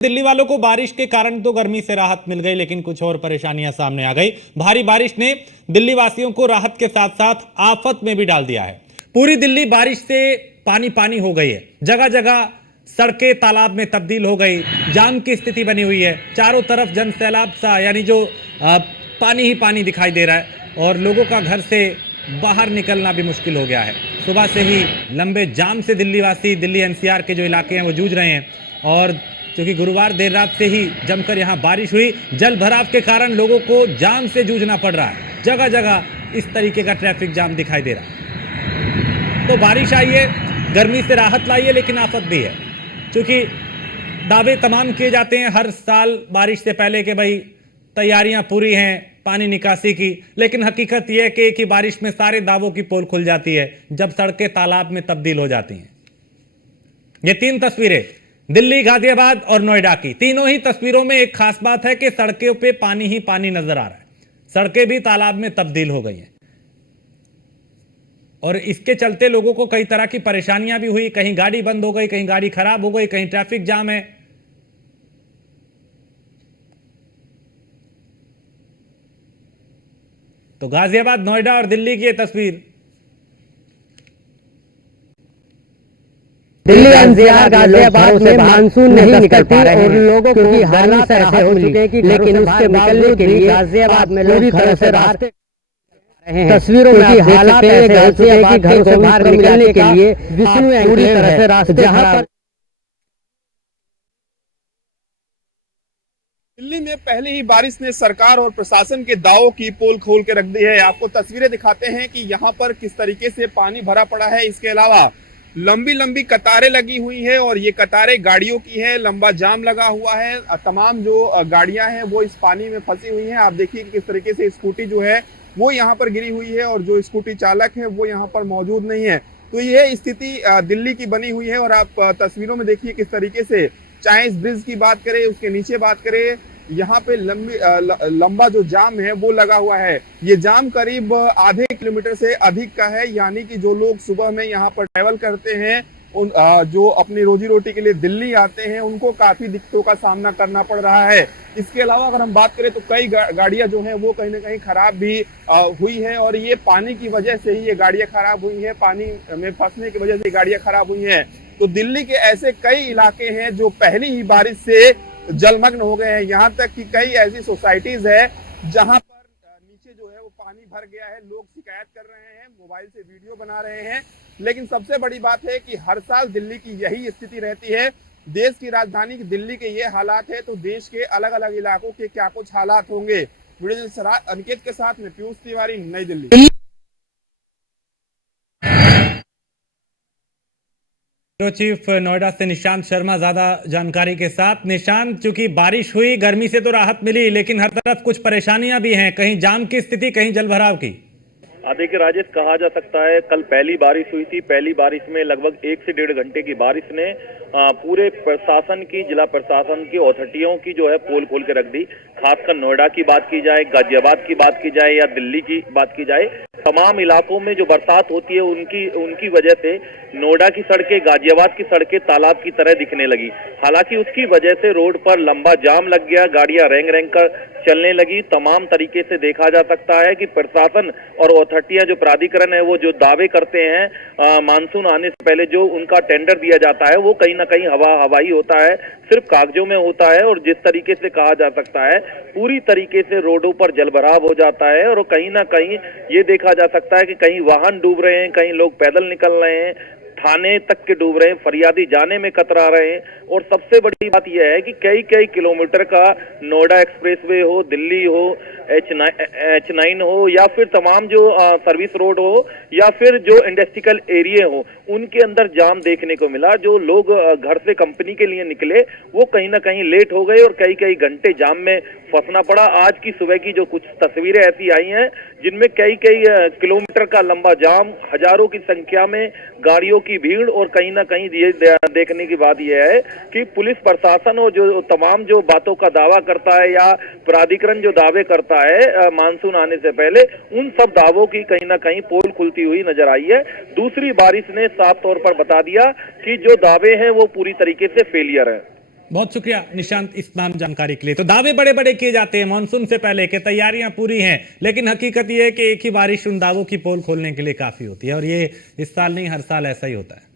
दिल्ली वालों को बारिश के कारण तो गर्मी से राहत मिल गई, लेकिन कुछ और परेशानियां सामने आ गई। भारी बारिश ने दिल्ली वासियों को राहत के साथ साथ आफत में भी डाल दिया है। पूरी दिल्ली बारिश से पानी पानी हो गई है। जगह जगह सड़कें तालाब में तब्दील हो गई। जाम की स्थिति बनी हुई है। चारों तरफ जन सैलाब सा यानी जो पानी ही पानी दिखाई दे रहा है और लोगों का घर से बाहर निकलना भी मुश्किल हो गया है। सुबह से ही लंबे जाम से दिल्ली वासी, दिल्ली एनसीआर के जो इलाके हैं वो जूझ रहे हैं। और क्योंकि गुरुवार देर रात से ही जमकर यहां बारिश हुई, जल भराव के कारण लोगों को जाम से जूझना पड़ रहा है। जगह जगह इस तरीके का ट्रैफिक जाम दिखाई दे रहा है। तो बारिश आई है, गर्मी से राहत लाई है, लेकिन आफत भी है। क्योंकि दावे तमाम किए जाते हैं हर साल बारिश से पहले कि भाई तैयारियां पूरी हैं पानी निकासी की, लेकिन हकीकत यह है कि एक ही बारिश में सारे दावों की पोल खुल जाती है जब सड़कें तालाब में तब्दील हो जाती हैं। ये तीन तस्वीरें दिल्ली, गाजियाबाद और नोएडा की, तीनों ही तस्वीरों में एक खास बात है कि सड़कों पे पानी ही पानी नजर आ रहा है। सड़कें भी तालाब में तब्दील हो गई हैं और इसके चलते लोगों को कई तरह की परेशानियां भी हुई। कहीं गाड़ी बंद हो गई, कहीं गाड़ी खराब हो गई, कहीं ट्रैफिक जाम है। तो गाजियाबाद, नोएडा और दिल्ली की ये तस्वीर। दिल्ली एनसीआर गाजियाबाद में मानसून नहीं निकल पा रहे हैं और लोगों को हालात ऐसे हो चुके हैं कि लेकिन उससे निकलने के लिए गाजियाबाद में पूरी तरह से रास्ते तस्वीरों में हालात ऐसे हो चुके हैं कि घरों से बाहर निकलने के लिए विष्णु पूरी तरह से रास्ते जहां पर दिल्ली में पहले ही बारिश ने सरकार और प्रशासन के दावों की पोल खोल के रख दी है। आपको तस्वीरें दिखाते हैं कि यहाँ पर किस तरीके से पानी भरा पड़ा है। इसके अलावा लंबी लंबी कतारें लगी हुई है और ये कतारें गाड़ियों की है। लंबा जाम लगा हुआ है। तमाम जो गाड़ियां हैं वो इस पानी में फंसी हुई हैं। आप देखिए कि किस तरीके से स्कूटी जो है वो यहाँ पर गिरी हुई है और जो स्कूटी चालक है वो यहाँ पर मौजूद नहीं है। तो यह स्थिति दिल्ली की बनी हुई है और आप तस्वीरों में देखिए किस तरीके से, चाहे इस ब्रिज की बात करें, उसके नीचे बात करें, यहाँ पे लंबा जो जाम है वो लगा हुआ है। ये जाम करीब आधे किलोमीटर से अधिक का है। यानी कि जो लोग सुबह में यहाँ पर ट्रैवल करते हैं, उन जो अपनी रोजी रोटी के लिए दिल्ली आते हैं, उनको काफी दिक्कतों का सामना करना पड़ रहा है। इसके अलावा अगर हम बात करें तो कई गाड़ियां जो हैं वो कहीं ना कहीं खराब भी हुई है और ये पानी की वजह से ही ये गाड़ियां खराब हुई हैं। पानी में फंसने की वजह से गाड़ियां खराब हुई हैं। तो दिल्ली के ऐसे कई इलाके हैं जो पहली ही बारिश से जलमग्न हो गए हैं। यहाँ तक कि कई ऐसी सोसाइटीज है जहाँ पर नीचे जो है वो पानी भर गया है। लोग शिकायत कर रहे हैं, मोबाइल से वीडियो बना रहे हैं। लेकिन सबसे बड़ी बात है कि हर साल दिल्ली की यही स्थिति रहती है। देश की राजधानी दिल्ली के ये हालात है तो देश के अलग अलग इलाकों के क्या कुछ हालात होंगे। वीडियो जर्नलिस्ट अनिकेत के साथ में पीयूष तिवारी, नई दिल्ली। ब्यूरो चीफ नोएडा से निशांत शर्मा ज्यादा जानकारी के साथ। निशांत, चूंकि बारिश हुई, गर्मी से तो राहत मिली, लेकिन हर तरफ कुछ परेशानियां भी हैं, कहीं जाम की स्थिति, कहीं जलभराव की। देखिए राजेश, कहा जा सकता है कल पहली बारिश हुई थी। पहली बारिश में लगभग 1 से 1.5 घंटे की बारिश ने पूरे प्रशासन की, जिला प्रशासन की, अथॉरिटियों की जो है पोल खोल के रख दी। खासकर नोएडा की बात की जाए, गाजियाबाद की बात की जाए या दिल्ली की बात की जाए, तमाम इलाकों में जो बरसात होती है उनकी वजह से नोएडा की सड़कें, गाजियाबाद की सड़कें तालाब की तरह दिखने लगी। हालांकि उसकी वजह से रोड पर लंबा जाम लग गया, गाड़ियां रेंग रेंग कर चलने लगी। तमाम तरीके से देखा जा सकता है कि प्रशासन और अथॉरिटियां, जो प्राधिकरण है, वो जो दावे करते हैं मानसून आने से पहले जो उनका टेंडर दिया जाता है वो कहीं ना कहीं हवाई होता है, सिर्फ कागजों में होता है। और जिस तरीके से कहा जा सकता है पूरी तरीके से रोडों पर जलभराव हो जाता है और कहीं ना कहीं ये देखा जा सकता है कि कहीं वाहन डूब रहे हैं, कहीं लोग पैदल निकल रहे हैं, थाने तक के डूब रहे हैं, फरियादी जाने में कतरा रहे हैं। और सबसे बड़ी बात यह है कि कई किलोमीटर का नोएडा एक्सप्रेसवे हो, दिल्ली हो, H9 हो या फिर तमाम जो सर्विस रोड हो या फिर जो इंडस्ट्रियल एरिया हो, उनके अंदर जाम देखने को मिला। जो लोग घर से कंपनी के लिए निकले वो कहीं ना कहीं लेट हो गए और कई घंटे जाम में फंसना पड़ा। आज की सुबह की जो कुछ तस्वीरें ऐसी आई हैं जिनमें कई किलोमीटर का लंबा जाम, हजारों की संख्या में गाड़ियों की भीड़ और कहीं ना कहीं ये देखने की बात यह है कि पुलिस प्रशासन और जो तमाम जो बातों का दावा करता है या प्राधिकरण जो दावे करता है मानसून आने से पहले, उन सब दावों की कहीं ना कहीं पोल खुलती हुई नजर आई है। दूसरी बारिश ने साफ तौर पर बता दिया कि जो दावे हैं वो पूरी तरीके से फेलियर है। बहुत शुक्रिया निशांत इस तमाम जानकारी के लिए। तो दावे बड़े बड़े किए जाते हैं मानसून से पहले कि तैयारियां पूरी हैं, लेकिन हकीकत यह है कि एक ही बारिश उन दावों की पोल खोलने के लिए काफी होती है, और ये इस साल नहीं हर साल ऐसा ही होता है।